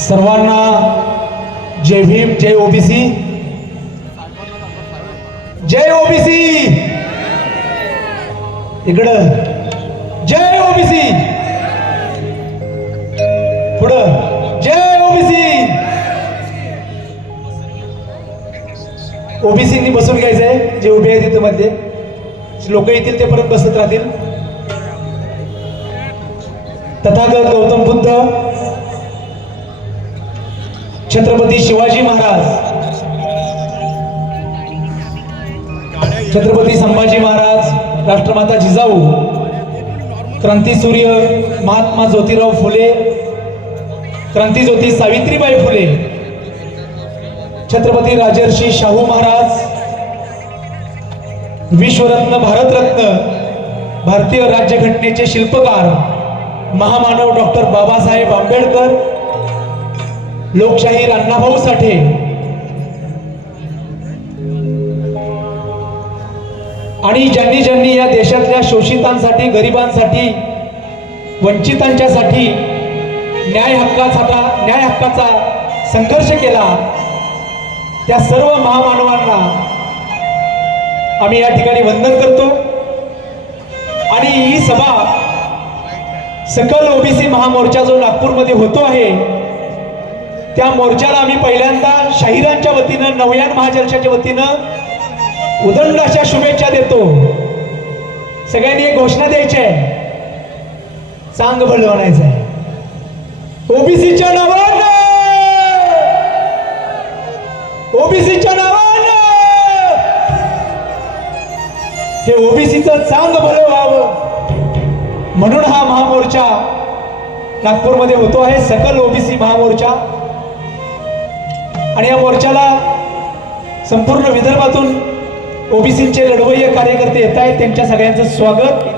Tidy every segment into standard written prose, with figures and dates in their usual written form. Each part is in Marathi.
सर्वांना जय भीम, जय ओबीसी, जय ओबीसी. इकडं जय ओबीसी, पुढं जय ओबीसी. ओबीसींनी बसून घ्यायचंय, जे उभे आहेत तिथं मध्ये लोक येतील ते परत बसत राहतील. तथागत गौतम बुद्ध, छत्रपती शिवाजी महाराज, छत्रपती संभाजी महाराज, राष्ट्रमाता जिजाऊ, क्रांतीसूर्य महात्मा ज्योतिराव फुले, क्रांतीज्योती सावित्रीबाई फुले, छत्रपती राजर्षी शाहू महाराज, विश्वरत्न, भारतरत्न, भारतीय राज्यघटनेचे शिल्पकार महामानव डॉक्टर बाबासाहेब आंबेडकर, लोकशाहीर अण्णाभाऊ साठे, आणि ज्यांनी ज्यांनी या देशातल्या शोषितांसाठी, गरिबांसाठी, वंचितांच्यासाठी न्याय हक्काचा संघर्ष केला, त्या सर्व महामानवांना आम्ही या ठिकाणी वंदन करतो. आणि ही सभा सकल ओबीसी महामोर्चा जो नागपूरमध्ये होतो आहे, त्या मोर्चाला आम्ही पहिल्यांदा शाहिरांच्या वतीनं, नवयान महाजलशाच्या वतीनं उदंड अशा शुभेच्छा देतो. सगळ्यांनी एक घोषणा द्यायची आहे, चांग भलं म्हणायचं आहे. ओबीसीच्या नावानं, ओबीसीच्या नावानं हे ओबीसीचं चांग भलं व्हावं म्हणून हा महामोर्चा नागपूरमध्ये होतो आहे, सकल ओबीसी महामोर्चा. आणि या मोर्चाला संपूर्ण विदर्भातून ओबीसीचे लढवय्ये कार्यकर्ते येत आहेत, त्यांच्या सगळ्यांचं स्वागत.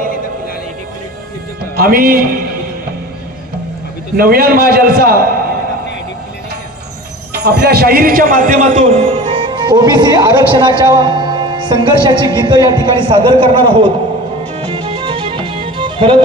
आम्ही नवयान महाजलसा आपल्या शाहिरीच्या माध्यमातून ओबीसी आरक्षणाच्या संघर्षाची गीतं या ठिकाणी सादर करणार आहोत. खरं